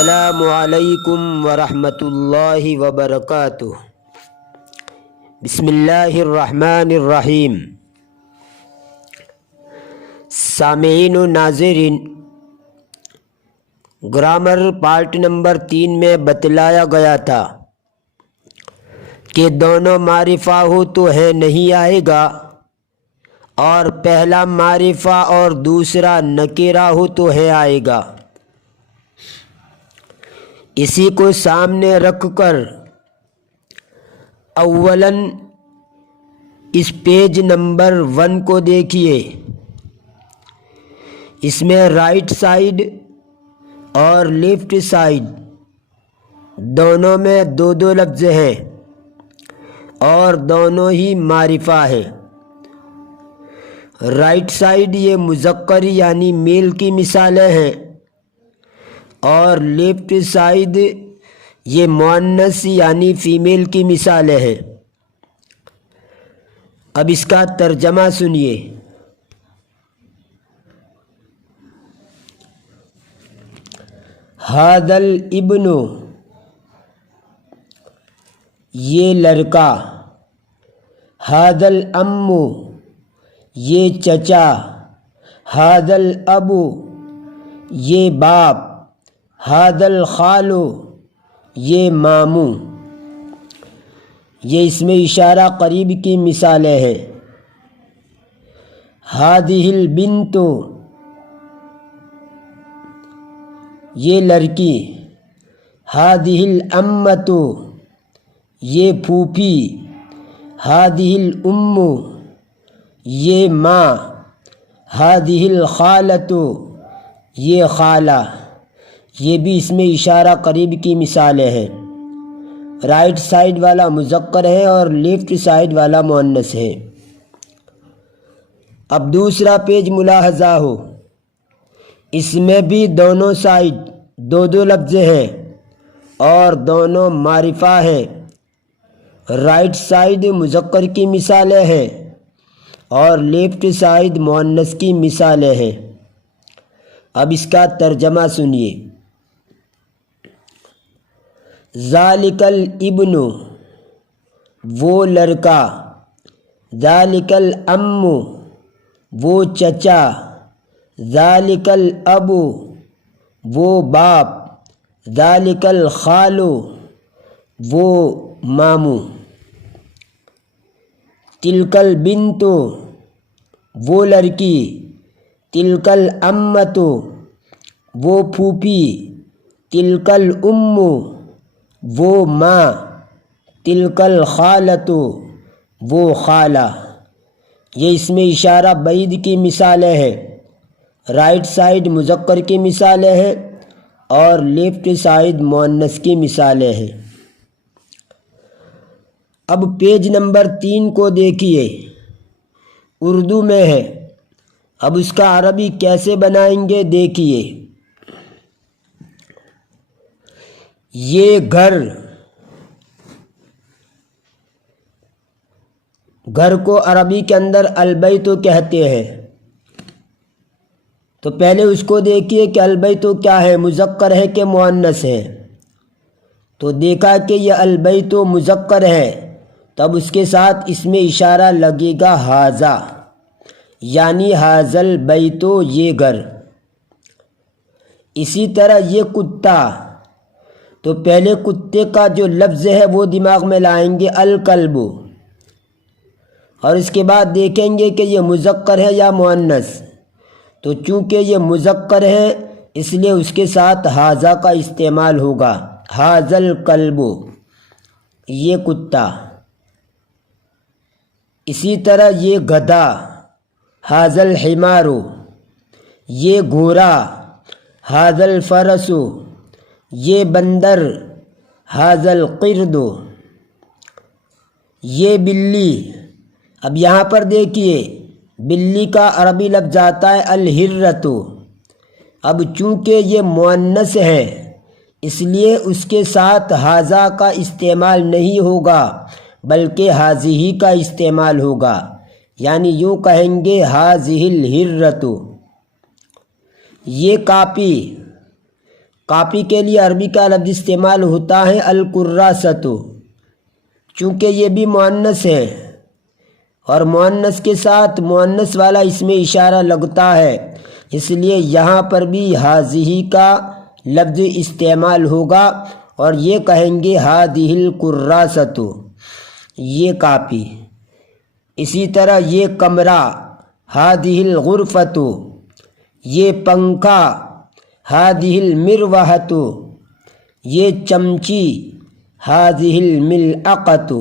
السلام علیکم ورحمۃ اللہ وبرکاتہ۔ بسم اللہ الرحمن الرحیم۔ سامعین و ناظرین، گرامر پارٹ نمبر 3 میں بتلایا گیا تھا کہ دونوں معرفہ ہو تو ہے نہیں آئے گا، اور پہلا معرفہ اور دوسرا نکرہ ہو تو ہے آئے گا۔ اسی کو سامنے رکھ کر اولاً اس پیج نمبر 1 کو دیکھیے۔ اس میں رائٹ سائڈ اور لیفٹ سائڈ دونوں میں دو لفظ ہیں اور دونوں ہی معرفہ ہے۔ رائٹ سائڈ یہ مذکر یعنی میل کی مثالیں ہیں، اور لیفٹ سائڈ یہ مؤنث یعنی فیمیل کی مثالیں ہیں۔ اب اس کا ترجمہ سنیے۔ ھذا الابن، یہ لڑکا۔ ھذا العم، یہ چچا۔ ھذا الاب، یہ باپ۔ ھذا الخال، یہ ماموں۔ یہ اس میں اشارہ قریب کی مثالیں ہیں۔ ھذہ البنت، یہ لڑکی۔ ھذہ العمۃ، یہ پھوپھی۔ ھذہ الام، یہ ماں۔ ھذہ الخالۃ، یہ خالہ۔ یہ بھی اس میں اشارہ قریب کی مثالیں ہیں۔ رائٹ سائڈ والا مذکر ہے اور لیفٹ سائڈ والا مؤنث ہے۔ اب دوسرا پیج ملاحظہ ہو، اس میں بھی دونوں سائڈ دو لفظ ہیں اور دونوں معرفہ ہیں۔ رائٹ سائڈ مذکر کی مثالیں ہیں اور لیفٹ سائڈ مؤنث کی مثالیں ہیں۔ اب اس کا ترجمہ سنیے۔ ذالک الابن، وہ لڑکا۔ ذالک العم، وہ چچا۔ ذالک الاب، وہ باپ۔ ذالک الخال، وہ ماموں۔ تلک البنت، وہ لڑکی۔ تلک العمۃ، وہ پھوپھی۔ تلک الام، وہ ماں۔ تلک الخالۃ، وہ خالہ۔ یہ اس میں اشارہ بعید کی مثالیں ہیں۔ رائٹ سائڈ مذکر کی مثالیں ہیں اور لیفٹ سائڈ مؤنث کی مثالیں ہیں۔ اب پیج نمبر 3 کو دیکھیے، اردو میں ہے۔ اب اس کا عربی کیسے بنائیں گے دیکھیے۔ یہ گھر کو عربی کے اندر البیت کہتے ہیں۔ تو پہلے اس کو دیکھیے کہ البیت کیا ہے، مذکر ہے کہ مؤنث ہے۔ تو دیکھا کہ یہ البیت مذکر ہے، تب اس کے ساتھ اس میں اشارہ لگے گا ھذا، یعنی ھذا البیت، یہ گھر۔ اسی طرح یہ کتا، تو پہلے کتے کا جو لفظ ہے وہ دماغ میں لائیں گے الکلب، اور اس کے بعد دیکھیں گے کہ یہ مذکر ہے یا مؤنث۔ تو چونکہ یہ مذکر ہے اس لیے اس کے ساتھ ھذا کا استعمال ہوگا۔ ھذا الکلب، یہ کتا۔ اسی طرح یہ گدھا۔ ھذا الحمار، یہ گھوڑا۔ ھذا الفرس، یہ بندر۔ ھذا القرد، یہ بلی۔ اب یہاں پر دیکھیے بلی کا عربی لفظ آتا ہے الہرۃ۔ اب چونکہ یہ مؤنث ہے اس لیے اس کے ساتھ ھذا کا استعمال نہیں ہوگا بلکہ ھذہ کا استعمال ہوگا، یعنی یوں کہیں گے ھذہ الہرۃ۔ یہ کاپی۔ کاپی کے لیے عربی کا لفظ استعمال ہوتا ہے الکراست، چونکہ یہ بھی مؤنث ہے اور مؤنث کے ساتھ مؤنث والا اس میں اشارہ لگتا ہے، اس لیے یہاں پر بھی ہذہ کا لفظ استعمال ہوگا اور یہ کہیں گے ہذہ الکراست، یہ کاپی۔ اسی طرح یہ کمرہ ہذہ الغرفۃ، یہ پنکھا ہذہ المروحۃ، یہ چمچی ہذہ الملعقۃ۔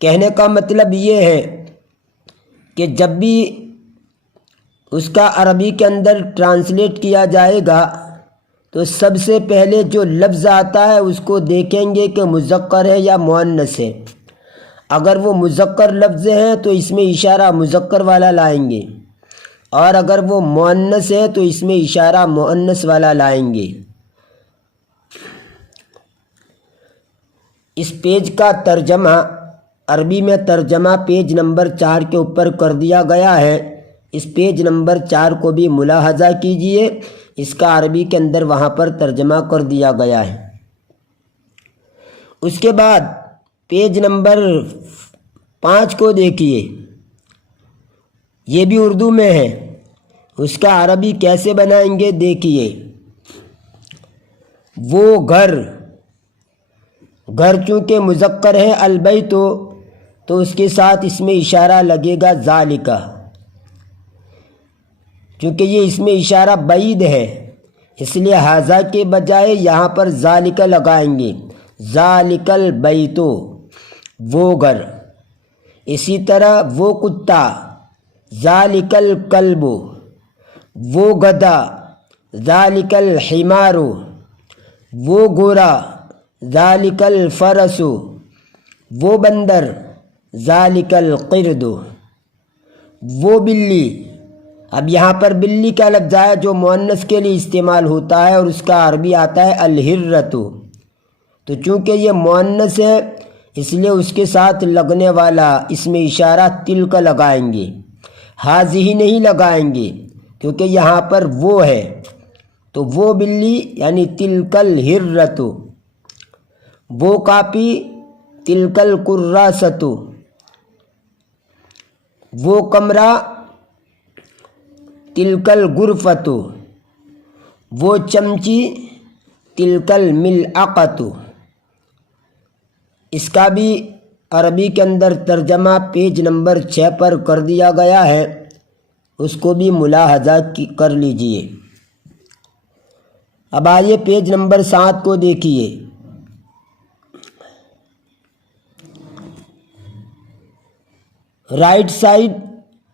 کہنے کا مطلب یہ ہے کہ جب بھی اس کا عربی کے اندر ٹرانسلیٹ کیا جائے گا تو سب سے پہلے جو لفظ آتا ہے اس کو دیکھیں گے کہ مذکر ہے یا مؤنث ہے۔ اگر وہ مذکر لفظ ہے تو اس میں اشارہ مذکر والا لائیں گے، اور اگر وہ مؤنث ہے تو اس میں اشارہ مؤنث والا لائیں گے۔ اس پیج کا ترجمہ عربی میں ترجمہ پیج نمبر 4 کے اوپر کر دیا گیا ہے، اس پیج نمبر 4 کو بھی ملاحظہ کیجئے، اس کا عربی کے اندر وہاں پر ترجمہ کر دیا گیا ہے۔ اس کے بعد پیج نمبر 5 کو دیکھیے، یہ بھی اردو میں ہے، اس کا عربی کیسے بنائیں گے دیکھیے۔ وہ گھر، گھر چونکہ مذکر ہے البیت تو اس کے ساتھ اس میں اشارہ لگے گا ذالک، چونکہ یہ اس میں اشارہ بعید ہے اس لیے ھذا کے بجائے یہاں پر ذالک لگائیں گے، ذالک البیت، وہ گھر۔ اسی طرح وہ کتا ذالک الکلب، وہ گدھا ذالک الحمار، وہ گھوڑا ذالک الفرس، وہ بندر ذالک القرد، وہ بلی۔ اب یہاں پر بلی کا لفظ آیا جو مؤنث کے لیے استعمال ہوتا ہے اور اس کا عربی آتا ہے الہرۃ، تو چونکہ یہ مؤنث ہے اس لیے اس کے ساتھ لگنے والا اس میں اشارہ تلک لگائیں گے، ہذہ نہیں لگائیں گے کیونکہ یہاں پر وہ ہے، تو وہ بلی یعنی تلک الہرۃ، وہ کاپی تلک الکراست، وہ کمرہ تلک الغرفۃ، وہ چمچی تلک الملعقۃ۔ اس کا بھی عربی کے اندر ترجمہ پیج نمبر 6 پر کر دیا گیا ہے، اس کو بھی ملاحظہ کر لیجئے۔ اب آئیے پیج نمبر 7 کو دیکھیے۔ رائٹ سائڈ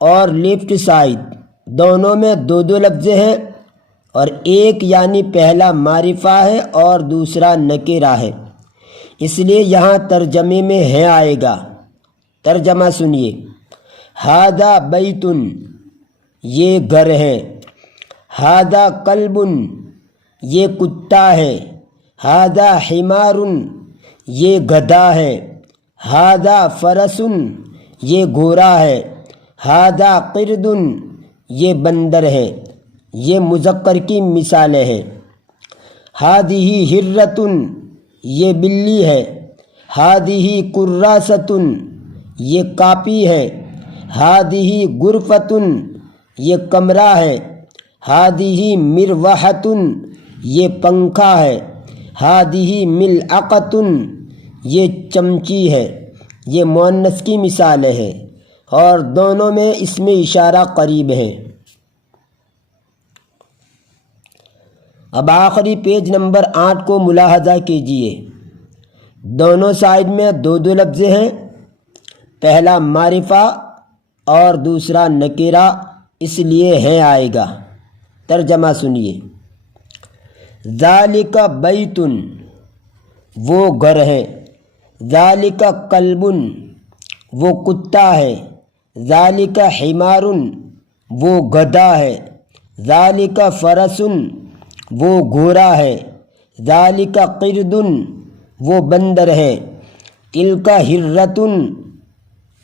اور لیفٹ سائڈ دونوں میں دو دو لفظ ہیں، اور ایک یعنی پہلا معرفہ ہے اور دوسرا نکرہ ہے، اس لیے یہاں ترجمے میں ہے آئے گا۔ ترجمہ سنیے، ھذا بیت، یہ گھر ہے، ھذا کلب، یہ کتا ہے، ھذا حمار، یہ گدھا ہے، ھذا فرس، یہ گھوڑا ہے، ھذا قرد، یہ بندر ہے۔ یہ مذکر کی مثالیں ہیں۔ ھذہ ہرۃ، یہ بلی ہے، ھذہ کراست، یہ کاپی ہے، ھذہ غرفۃ، یہ کمرہ ہے، ھذہ مروحۃ، یہ پنکھا ہے، ھذہ ملعقۃ، یہ چمچی ہے۔ یہ مؤنث کی مثالیں ہیں اور دونوں میں اس میں اشارہ قریب ہے۔ اب آخری پیج نمبر 8 کو ملاحظہ کیجئے، دونوں سائڈ میں دو دو لفظ ہیں، پہلا معرفہ اور دوسرا نکرہ، اس لیے ہے آئے گا۔ ترجمہ سنیے، ذالک بیت، وہ گھر ہے، ذالک کلب، وہ کتا ہے، ذالک حمار، وہ گدھا ہے، ذالک فرس، وہ گھوڑا ہے، ذالک قرد، وہ بندر ہے، تلک ہرۃ،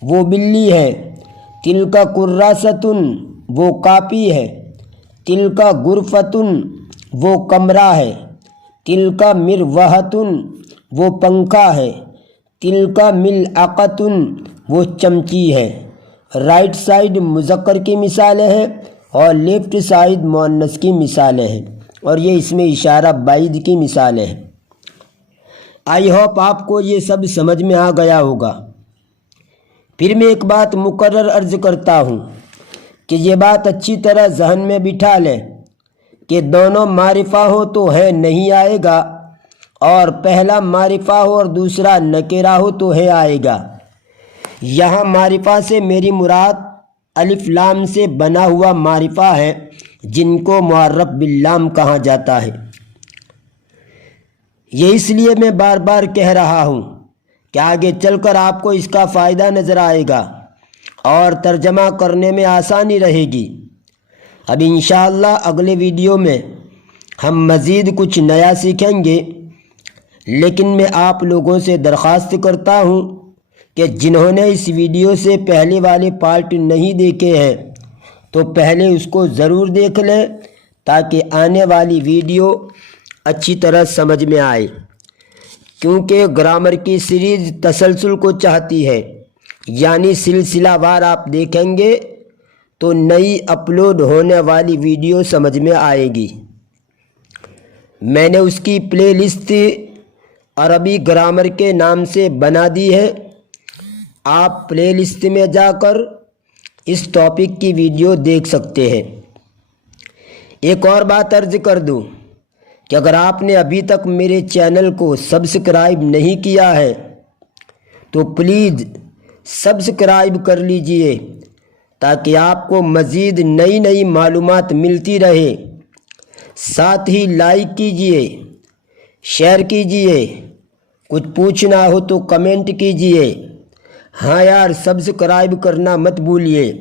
وہ بلی ہے، تلک کراست، وہ کاپی ہے، تلک غرفۃ، وہ کمرہ ہے، تلکا مروحتن وہ پنکھا ہے، تلکا ملعقتن وہ چمچی ہے۔ رائٹ سائڈ مذکر کی مثالیں ہیں اور لیفٹ سائڈ مؤنث کی مثالیں ہیں، اور یہ اس میں اشارہ بعید کی مثالیں ہیں۔ آئی ہوپ آپ کو یہ سب سمجھ میں آ گیا ہوگا۔ پھر میں ایک بات مکرر عرض کرتا ہوں کہ یہ بات اچھی طرح ذہن میں بٹھا لیں کہ دونوں معرفہ ہو تو ہے نہیں آئے گا، اور پہلا معرفہ ہو اور دوسرا نکرہ ہو تو ہے آئے گا۔ یہاں معرفہ سے میری مراد الف لام سے بنا ہوا معرفہ ہے، جن کو معرف باللام کہا جاتا ہے۔ یہ اس لیے میں بار بار کہہ رہا ہوں کہ آگے چل کر آپ کو اس کا فائدہ نظر آئے گا اور ترجمہ کرنے میں آسانی رہے گی۔ اب انشاءاللہ اگلے ویڈیو میں ہم مزید کچھ نیا سیکھیں گے، لیکن میں آپ لوگوں سے درخواست کرتا ہوں کہ جنہوں نے اس ویڈیو سے پہلے والے پارٹ نہیں دیکھے ہیں تو پہلے اس کو ضرور دیکھ لیں، تاکہ آنے والی ویڈیو اچھی طرح سمجھ میں آئے، کیونکہ گرامر کی سیریز تسلسل کو چاہتی ہے، یعنی سلسلہ وار آپ دیکھیں گے تو نئی اپلوڈ ہونے والی ویڈیو سمجھ میں آئے گی۔ میں نے اس کی پلے لسٹ عربی گرامر کے نام سے بنا دی ہے، آپ پلے لسٹ میں جا کر اس ٹاپک کی ویڈیو دیکھ سکتے ہیں۔ ایک اور بات عرض کر دوں کہ اگر آپ نے ابھی تک میرے چینل کو سبسکرائب نہیں کیا ہے تو پلیز سبسکرائب کر لیجئے، تاکہ آپ کو مزید نئی معلومات ملتی رہے۔ ساتھ ہی لائک کیجئے، شیئر کیجئے، کچھ پوچھنا ہو تو کمنٹ کیجئے۔ ہاں یار، سبسکرائب کرنا مت بھولیے،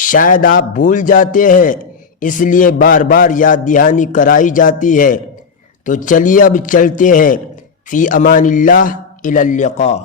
شاید آپ بھول جاتے ہیں، اس لیے بار بار یاد دہانی کرائی جاتی ہے۔ تو چلیے اب چلتے ہیں، فی امان اللہ، الی اللقاء۔